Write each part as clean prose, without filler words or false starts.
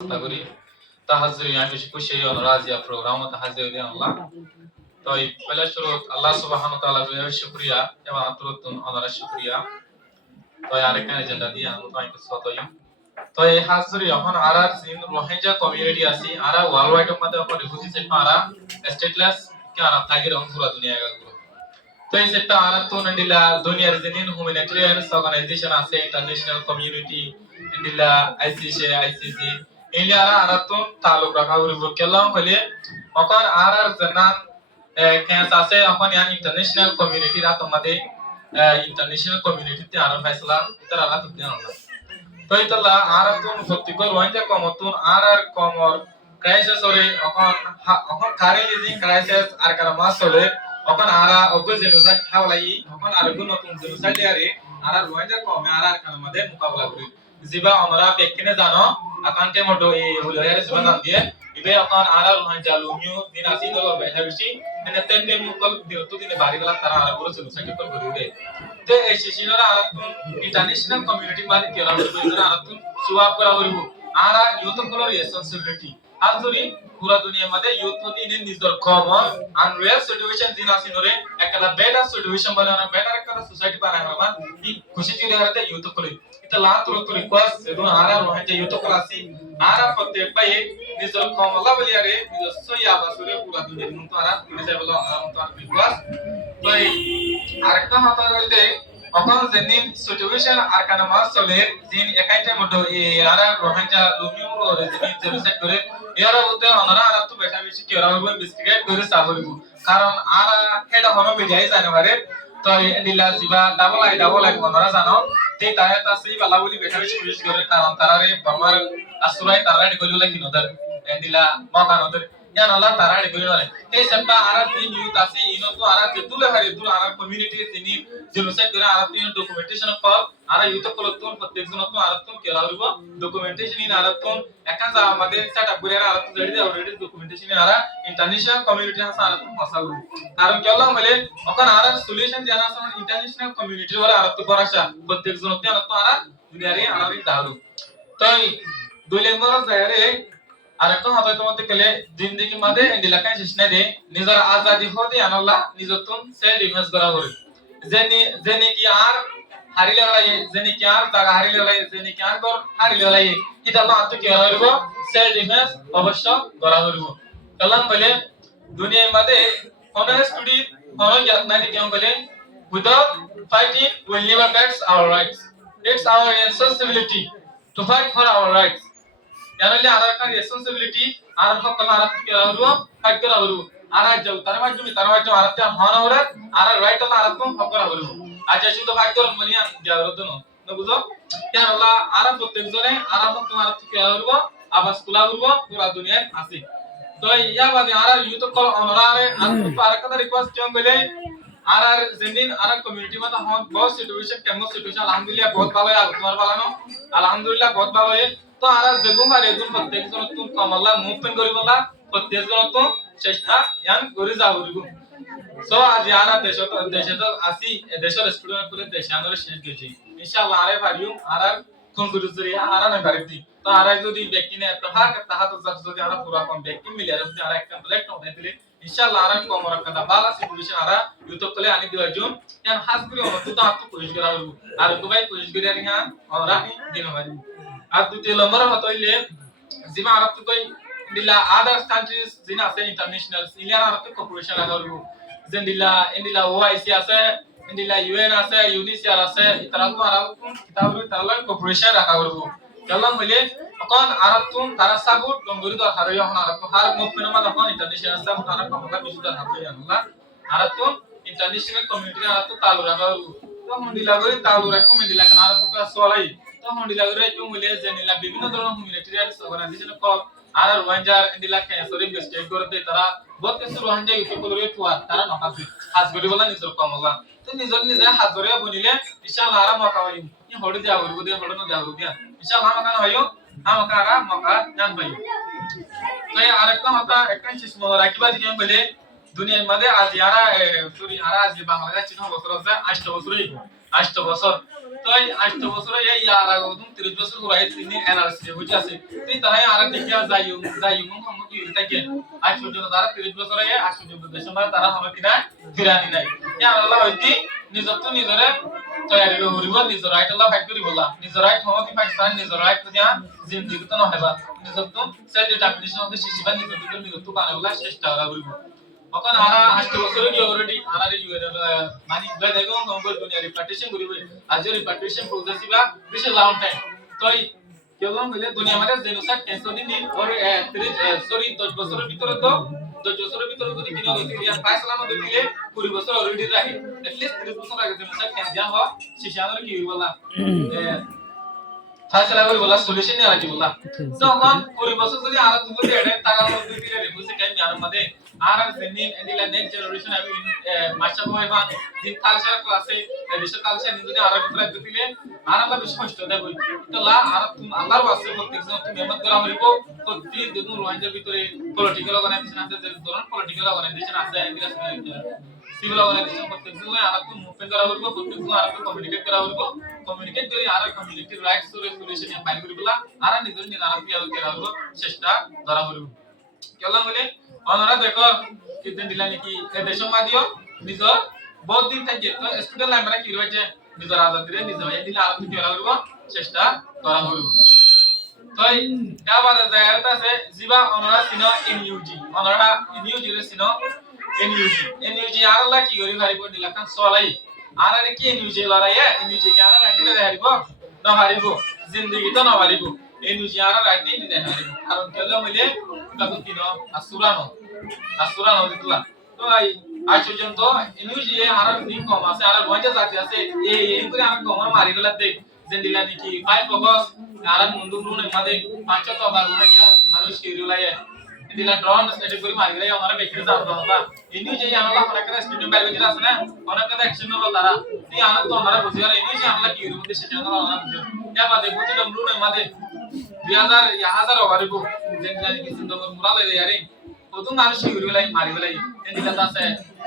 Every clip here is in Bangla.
kuri tahazuri yani şu şey onu razı programı tahazuri ediyor Allah. Tabi pele şurut Allah subhanahu wa ta'ala ve şükriya ve aturutun onlara şükriya. Tabi arekan ejenda diye anlatayım kısatoyum. Tabi hazuri এখন আরা সিন রোহিঙ্গা কমিউনিটি আছে আরা ওয়ার্ল্ড ওয়াইড মধ্যে এখন রিফিউজি সেট আরা স্টেটলেস কে আরা তাগির পুরা দুনিয়া গা তো এই সেটটা আরা তো নন্ডিলা দুনিয়ার জিনিন হুম্যানিটেরিয়ান অর্গানাইজেশন আছে ইন্টারন্যাশনাল কমিউনিটি ইন্ডিলা আইসিসি ইন্ডিয়ারা আরা তো তালুক রাখা হইব কেলাম হলে এখন আরার জানান ক্যান্স আছে এখন ইয়ান ইন্টারন্যাশনাল কমিউনিটি রা তোমাদের ইন্টারন্যাশনাল কমিউনিটিতে আরা ফয়সালা তারা আলা তুতে আনলা তো ইতালা আরা তো সত্যিকর ওয়াইজা কমতুন আর কমর ক্রাইসিস ওরে এখন কারে লিজিং ক্রাইসিস আর কারা মাস হলে এখন আরা অগ্র জেনোসাইড হাওলাই এখন আর গুণ নতুন জেনোসাইড আরে আর ওয়াইজা কমে আর কারা মধ্যে মোকাবিলা করি জিবা আমরা বেকিনে জানো আকান্তে মডো এই হলো এর জিবা নাম দিয়ে ইবে এখন আর রোহিঙ্গা লুমিও দিন আসি তো বেহাবিসি মানে তেতে মুকল দিরতো দিনে বাড়িগুলা তারা আর বড় জেনোসাইড কল করিবে তে এই শিশিনরা আর ইন্টারন্যাশনাল কমিউনিটি মানে কেরা হইবে আর সুয়াব করা হইব আর ইউথ কলর রেসপন্সিবিলিটি আজরি পুরা দুনিয়া মধ্যে ইউথ দিনে নিজর কমন আনরিয়াল সিচুয়েশন দিন আসি নরে একটা বেটার সিচুয়েশন বানানো বেটার একটা সোসাইটি বানানো মানে কি খুশি চিলে হারতে ইউথ কলি এটা লা তো রিকোয়েস্ট এদো আর রোহিঙ্গা ইউথ কল আসি আর প্রত্যেক ভাই নিজর কমলা বলিয়ারে নিজর সইয়া বাসুরে পুরা দুনিয়া মন্ত আর নিজে বলো আর মন্ত আর রিকোয়েস্ট তাই আরেকটা কথা বলতে এখন যেদিন সিচুয়েশন আর কানা মাস চলে দিন একাইতে মধ্যে এই আর রোহিঙ্গা লুমিও রে দিন জেনোসাইড করে এরা বলতে ওনারা আর তো বেশা বেশি কেরা হইব ইনভেস্টিগেট করে সাবরিব কারণ আর হেডা হনো মিডিয়াই জানেবারে তো এন্ডিলা জিবা ডাবল আই ওনারা জানো তে তাহে তাসি বালা বলি বেশা বেশি কোশিশ করে কারণ তারারে বর্মার আসুরাই তারা ডিগলি লাগি নদর এন্ডিলা মাকা নদর ইয়ান আল্লাহ তারা ডিগলি নলে এই সবটা আর দিন ইউথ আসি ইনো তো আর যেতুলে হারে দুল আর কমিউনিটি তিনি জেনোসাইড করে আর তিন ডকুমেন্টেশন কল আর ইউথ কলতুন প্রত্যেকজন তো আর তুন কেলা হইব ডকুমেন্টেশন ইন আর তুন একা যা আমাদের সেটআপ করে আর তুন রেডি অলরেডি ডকুমেন্টেশন আর ইন্টারন্যাশনাল কমিউনিটি হাসা আর তুন ফসা হইব কারণ কেলা হলে এখন আর সলিউশন জানা সম ইন্টারন্যাশনাল কমিউনিটি ওরা আর তো বরাসা প্রত্যেকজন তো আর দুনিয়ারে আর দাঁড়ু তাই দুই নম্বর জায়গায় আরেকটা হাতে তোমাদের কেলে জিন্দেগি মাঝে এন্ডিলাকায় শেষ নাই দে নিজের আজাদি হতে আনাল্লাহ নিজতুন সেলফ ডিফেন্স করা হই জেনে কি আর হারিলে লাগে জেনে কি আর তারা হারিলে লাগে জেনে কি আর কর হারিলে লাগে এটা আল্লাহ আত্ম কি হইব সেলফ ডিফেন্স অবশ্য করা হইব কালাম বলে দুনিয়ার মাঝে কোন স্টুডি কোন জ্ঞান নাই কেন বলে without fighting will never get our rights it's our responsibility to fight for our rights यानले आरा का रेस्पॉन्सिबिलिटी आरा को कला आरा के हरु फाइट करा हरु आरा जाऊ तारवाजो आरा ते हन होरे आरा राइट ला आरा तो फकरा हरु आज एसु तो फाइट कर मलिया जावरो तो न बुझो क्या अल्लाह आरा प्रत्येक जने आरा को तुम्हारा के हरु आबास कुला हरु पूरा दुनिया आसी तो या बादे आरा यूथ कल अनरारे आरा का रिक्वेस्ट क्यों बोले आरा जिंदिन आरा कम्युनिटी में तो हम बहुत सिचुएशन केमो सिचुएशन अल्हम्दुलिल्लाह बहुत ভালো है তোমার ভালো अल्हम्दुलिल्लाह बहुत ভালো है তো আর যেগুমার এদুন প্রত্যেকজন তুম কমলা মুভমেন্ট করিবলা প্রত্যেকজন তো চেষ্টা ইয়ান করি যাবরিব সো আজ ইয়ানা দেশে তো আসি দেশের স্টুডেন্ট পুরো দেশে আনরে শেষ গেছি ইনশাআল্লাহ আরে পারিও আর কোন গুরুজরি আর না পারিতি তো আর যদি বেকিনে তাহা তো যদি আর পুরো কম বেকি মিলে আর যদি আর একটা প্লেট হবে দিলে ইনশাআল্লাহ আর কম রাখতা বালা সিচুয়েশন আর ইউটিউব কলে আনি দিবা জুন ইয়ান হাস করি তো তো আপনি কোশিশ করা হইব আর দুবাই কোশিশ করি আর হ্যাঁ আমরা দিন হবে আর দ্বিতীয় নম্বর হতইলে জিমা আরব তো কই দিলা আদার্স কান্ট্রিজ জিনা আছে ইন্টারন্যাশনাল ইলিয়ান আরব তো কোঅপারেশন লাগলো ইন্ডিলা ওআইসি আছে ইন্ডিলা ইউএন আছে ইউনিসিআর আছে ইতারা তো আরব কিতাব তালা কোঅপারেশন রাখা করব কালাম হইলে এখন আরব তো তারা সাপোর্ট ডঙ্গরি তো হারই এখন আরব তো হার মুভমেন্ট মা তখন ইন্টারন্যাশনাল সাপোর্ট আরব কমলা বেশি তো হারই আল্লাহ আরব তো ইন্টারন্যাশনাল কমিউনিটি আরব তো তালু রাখা করব তো হন্ডিলা গরি তালু রাখো মেদিলা কানা আরব তো সলাই তো হন্ডিলা গরি কেউ মিলে জেনিলা বিভিন্ন ধরনের হুম্যানিটেরিয়ান অর্গানাইজেশন কল আর রোহিঙ্গার ইন্ডিলা ক্যান্সার ইনভেস্টিগেট করতে তারা বহুত কিছু রোহিঙ্গা ইউকে করে পুয়া তারা নকাছে হাজ করি বলা নিজর কমলা তো নিজে হাজ করে বনিলে ইনশাআল্লাহ আর মকা হইম ই হড়ি দেয়া হইব দে হড়ি ন দেয়া হইব দিয়া ইনশাআল্লাহ মাকা হইও আমাকা আর মকা জান ভাই তো আরেকটা মাথা একটা শেষ মনে রাখিবা যে বলে দুনিয়ার মধ্যে আজ ইয়ারা সরি আর আজ বাংলাদেশ 6 বছর আছে 8 বছর 8 বছর তো তাই 8 বছরে এই আর 30 বছর ঘুরাই তিনি এনআরসি বুঝি আছে তুই তারাই আর দেখিয়া যাইও মন কি থাকে আজ পর্যন্ত তারা 30 বছরে 80 ডিসেম্বর তারা হবে কিনা ফিরানি নাই ইয়া আল্লাহ হইতি নিজত নিজরে তৈরি করিব নিজর রাইট আল্লাহ ফাইট করি বলা নিজর রাইট হমতি পাকিস্তান নিজর রাইট দিয়া জিন্দেগি তো নহবা নিজত সেলফ ডিটারমিনেশন অফ দ্য শিশিবা নিজত কানেলা চেষ্টা করিব এখন আরা 8 বছরে কি অলরেডি আনারে মানে গয় দেখো কম্পোজ দুনিয়া রিপার্টিশন করিব আজ রিপার্টিশন প্রসেস বা বেশি লং টাইম তাই কেবল মিলে দুনিয়া মানে জেনোসাইড ক্যান্সার দিন ওর 10 বছরের ভিতরে তো 10 বছরের ভিতরে যদি কিনা হইতে গিয়া ফাইসলা মধ্যে দিলে 20 বছর অলরেডি রাখে এট লিস্ট 30 বছর আগে জেনোসাইড ক্যান্সার হওয়া শিশানোর কি বলা ফাইসলা করে বলা সলিউশন নিয়ে রাখি বলা তখন 20 বছর যদি আর যদি এডে টাকা মধ্যে দিলে রিফিউজি কাই মিয়ার মধ্যে আর জেনিন এন্ডিলা নেক্সট জেনারেশন আমি মাস্টার বয়বান দিন কালচার ক্লাসে এডিশন কালচার যদি আর ভিতরে দিলে আর আমরা বেশি কষ্ট দেব তো লা আর তুমি আল্লাহর ওয়াসে প্রত্যেকজন তুমি মেহনত করা হইব প্রতি দুন রোয়াঞ্জের ভিতরে পলিটিক্যাল অর্গানাইজেশন আছে যে ধরুন পলিটিক্যাল অর্গানাইজেশন আছে সিভিল অর্গানাইজেশন প্রত্যেকজন আর তুমি মুভমেন্ট করা হইব প্রত্যেকজন আর কমিউনিকেট করা হইব কমিউনিকেট করে আর কমিউনিটি রাইটস রেগুলেশন ফাইল করিবলা আর নিজের নিরাপদ করা হইব চেষ্টা করা হইব কেলা বলে ওনারা দেখো কিদিন দিলা নাকি এ দেশমাদিও নিজর বহুত দিন থেকে তো স্টুডেন্ট লাইফ কি রয়েছে নিজর আদত দিয়ে নিজর এই দিলা আদত কি করা হইব চেষ্টা করা হইব তাই তা বাদে জায়গাটা আছে জিবা ওনারা সিনো এনইউজি ওনারা এনইউজি রে সিনো এনইউজি আর লা কি করি ভারিব দিলা কান সলাই আর আরে কি এনইউজি লড়াই এনইউজি কে আর রাইলে হারিব না হারিব জিন্দেগি তো না হারিব এনইউজি আর রাইতে দিতে হারিব কারণ কেলা মিলে কত কিনো আসুরানো দিতলা তো আজ পর্যন্ত এনইউজি আর দিন কম আছে আর বঞ্জা জাতি আছে এই করে আমি কম মারি গলা দেখ জেন্ডিলা নাকি 5 অগস্ট আর মুন্ডু রুনে মাদে 5 তো বা রুনে মানুষ কি রিলায়ে দিলা ড্রোন স্টেট করে মারি গলা আমরা বেকরে যাব না এনইউজি আমরা অনেক করে স্টুডেন্ট বাইরে গিয়ে আছে না অনেক করে অ্যাকশন হলো তারা এই আনন্দ তো আমরা বুঝি আর এনইউজি আমরা কি এর মধ্যে সেটা আমরা বুঝি ইয়া বাদে বুঝি ডমরু নে মাদে 2000 ওভারিবো জেন্ডিলা নাকি সিন্দর মুরালে ইয়ারে প্রথম মানুষ কি রিলাই মারি গলাই এন্ডিলা আছে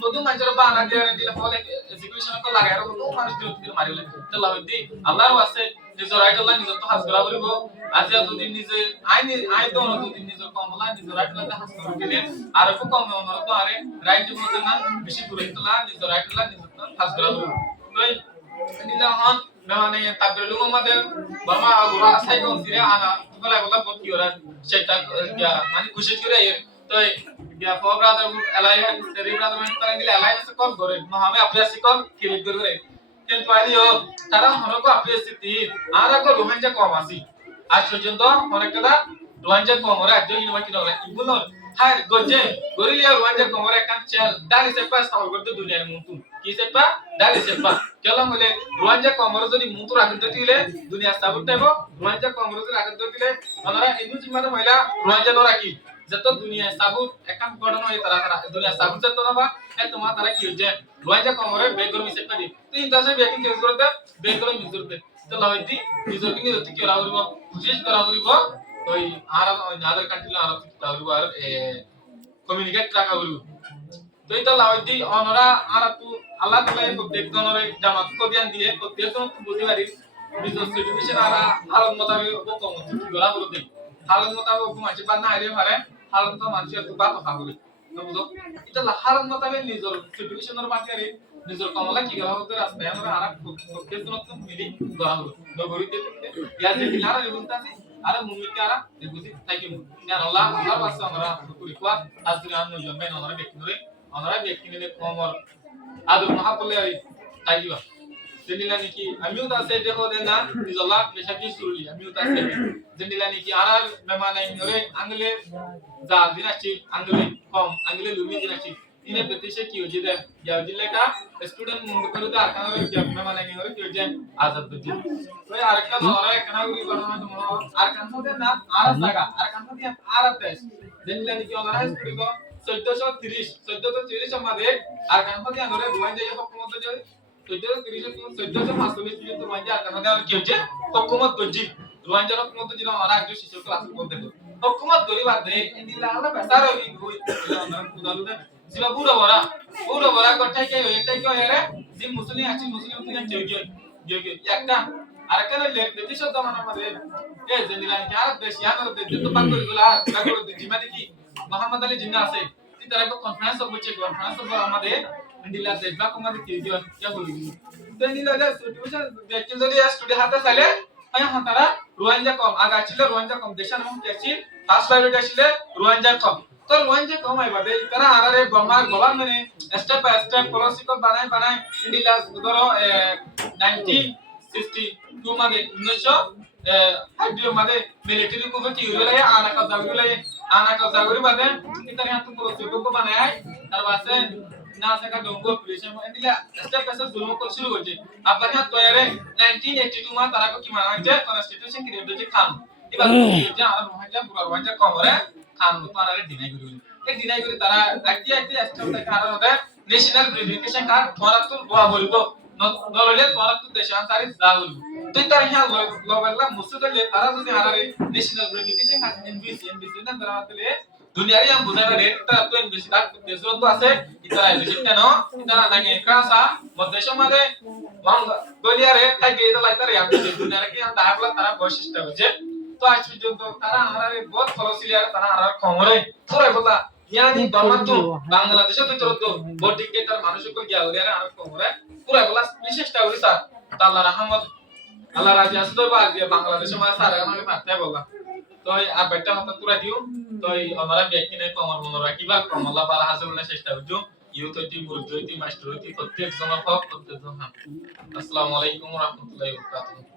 প্রথম মানুষের বানা দিয়ে দিলা বলে এক্সিকিউশন কো লাগায় আর প্রথম মানুষ দিয়ে মারি গলাই তো লাভদি আল্লাহর ওয়াসে নিজর রাইট আল্লাহ নিজর তো হাস করা করিব আজ যদি নিজে আই তো যদি নিজর কমলা নিজর রাইট আল্লাহ হাস করে দিলে আর কো কম অনুরোধ তো আরে রাইট মধ্যে না বেশি দূরে তোলা নিজর রাইট আল্লাহ নিজর তো হাস করা করিব তো এন্ডিলা হন মানে তাবরে লুঙ্গ মধ্যে বামা গুরা সাই কোন সিরে আনা বলা বলা বহুত কি ওরা সেটা মানে খুশি করে तो या फो ब्रदर अलायंस थ्री ब्रदर में तरह के अलायंस कॉल करे न हमें अपने से कॉल क्लिक करे কিন্তু পাইলি ও তারা হনকো আপনি স্থিতি আর কো রোহানজা কম আসি আজ পর্যন্ত অনেকটা রোহানজা কম রে আজ ইউনিভার্সিটি নলে ইগুলো হাই গজে গরিলিয়া রোহানজা কম রে কান চাল দালি সে পাস তাও করতে দুনিয়ার মুতু কি সে পা দালি সে পা কেলা বলে রোহানজা কম রে যদি মুতু রাখতে দিলে দুনিয়া সাবুত দেবো রোহানজা কম রে রাখতে দিলে আমরা ইন্দু জিমাতে মহিলা রোহানজা ন রাখি যত দুনিয়া সাবুত একাম গঠন হয় তারা দুনিয়া সাবুত যত না বা এ তোমার তারা কি হচ্ছে রোহানজা কম রে বেগর মিসে পাদি তো ইনতাসে বেকিং কেস করতে বেগর মিজুর বে তো লাইদি মিজুর কি নিতে কি রাউরিব বুঝিস করাউরিব তো আর আদার কান্ট্রি আর রাউরিব আর কমিউনিকেট রাখা হইব তো এটা লাইদি অনরা আর তু আল্লাহ তাআলা প্রত্যেক জনরে জামাত কো ধ্যান দিয়ে প্রত্যেক জন বুঝি পারিস বিজনেস সিচুয়েশন আর হালত মোতাবেক কম কি করা হলো দেখ হালত মোতাবেক মাঝে বানা আইরে পারে হালত তো মানুষের তো বাত হবে বুঝো এটা হালত মোতাবেক নিজের সিচুয়েশনের বাকিরে নিজের কমলা কি করা হতো রাস্তায় আমরা আর প্রত্যেক জন তো মিলি করা হলো নগরীতে ইয়া যে দিলারা বলতাছি আর মুমিকারা বুঝি থাকি না আল্লাহ আল্লাহ পাশে আমরা করি কোয়া হাজির আনো জমে আমরা ব্যক্তি নিলে কমর আদর মহাপলে আইবা জেনিলা নাকি আমিও তাসে দেখো দেনা নিজলা পেশাকি সুরলি আমিও তাসে জেনিলা নাকি আর মেহমান আইনরে আঙ্গলে যা দিনাছি আঙ্গলে কম আঙ্গলে লুমি দিনাছি ইনে বেতিশে কি হজি দে ইয়া জিলেকা স্টুডেন্ট মুন্ড করে দে আকারে মেহমান আইনরে কি হজি আজাদ বুঝি ওই আরেকটা ধরে কেনা গুলি বানানো তো আর কানসো দে না আর জায়গা আর কানসো দিয়ে আর দেশ জেনিলা নাকি ওনারা স্কুল 1430 আমাদের আর কানসো দিয়ে ধরে দুয়াই যায় পক্ষমত যায় 1430 পর্যন্ত রোয়াঞ্জা আকানাদে আর কি হচ্ছে হকুমত গজি রোয়াঞ্জা হকুমত জিলা আমরা একটু শিশু ক্লাস করতে দেখো হকুমত গরি বাদে ইন্দিলা আলা বেসার হই হই আমরা কুদালুনে জিবা বুড়ো বড়া গঠাই কে এটাই কে আরে যে মুসলিম আছে মুসলিম থেকে চেয়ে গে গে একটা আরেকটা লেখ ব্রিটিশ জামানার মধ্যে এ জেনিলা কি আর দেশ ইয়ানোর দেশ তো পাকড়ি গুলা পাকড়ি দিছি মানে কি মোহাম্মদ আলী জিন্না আছে তারা একটা কনফারেন্স হচ্ছে কনফারেন্স আমাদের ইন্ডিলা দেখবা কমাতে কি দিও কি বলি তো ইন্ডিলা যা সিচুয়েশন দেখছিল যদি স্টুডেন্ট হাতে চাইলে হয় তারা রোহিঙ্গা কম আগা ছিল রোহিঙ্গা কম দেশের নাম কি আছে ফার্স্ট প্রায়োরিটি ছিল রোহিঙ্গা কম তো রোহিঙ্গা কম আইবাদে তারা আরারে Burma government step by step policy কো বানায় বানায় ইন্ডিলা ধরো 1962 মাদে 1960 মাদে মিলিটারি को কি হইলো লাগে আনা का जागुरी बादे इतर यहाँ तुम प्रोजेक्ट को बनाया है तरवासे ना से का डोंगो operation India step by step जुलूम को शुरू होचे अब यहाँ तो यारे 1982 में तारा को की माना है कॉन्स्टिट्यूशन क्रिएट होचे खान এবার যে আর মহাজা পুরা মহাজা কমরে খান তো আরে ডিনাই করি এই ডিনাই করি তারা একটি স্টেপ থেকে আর হবে ন্যাশনাল ভেরিফিকেশন কার্ড তোরা তো দোয়া বলবো নললে তোরা তো দেশান তারি যাগুল তুই তার ইয়া লবেলা মুসুদলে তারা যদি আরে ন্যাশনাল ভেরিফিকেশন কার্ড এনবিসি না তারা তলে দুনিয়ারি আম বুঝাবে রে তারা তো এনবিসি কার্ড দেশর তো আছে ইতারা এনবিসি কেন ইতারা নাকি কাসা মধ্যে মাঝে গলিয়ারে থাকে এটা লাইতারে আমি দুনিয়ারে কি তাহলে তারা বৈশিষ্ট্য হচ্ছে তো আজ পর্যন্ত তারা আরে বহুত ফলসিলিয়ার তারা আর খমরে পুরো বলা ইয়ানি দরমাত বাংলাদেশের ভিতর তো বডিকে তার মানুষকে গিয়া ওরে আর খমরে পুরো বলা বিশেষটা হইছে স্যার আল্লাহ রহমত আল্লাহ রাজি আসতো বা বাংলাদেশে মা স্যার আমাকে মারতে বলা তো এই আবেটা মত পুরো দিও তো এই আমরা ব্যক্তি নাই কমর মনোরা কিবা কমলা পারা হাসিল না চেষ্টা করছো ইউথ হইতি মুরব্বি হইতি মাস্টার হইতি প্রত্যেক জনের হক প্রত্যেক জন আসসালামু আলাইকুম ওয়া রাহমাতুল্লাহি ওয়া বারাকাতুহু